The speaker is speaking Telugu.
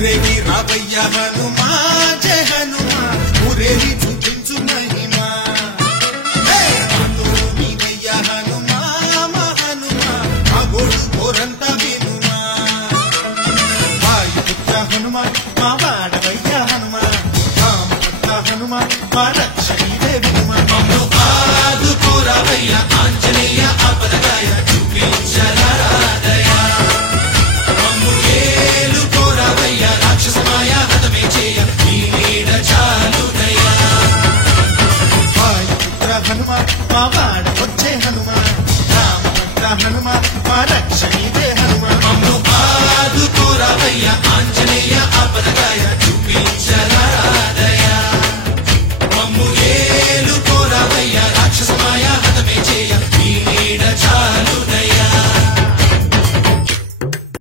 ఊరేగి రావయ్య హనుమా జయ హనుమా ఊరేగి చూపించు మహిమా నీవయ్య హనుమా మా హనుమా మా గోడు కోరంత వినుమా వాయుపుత్ర హనుమా మా వాడవయ్య హనుమా రామపుత్ర హనుమా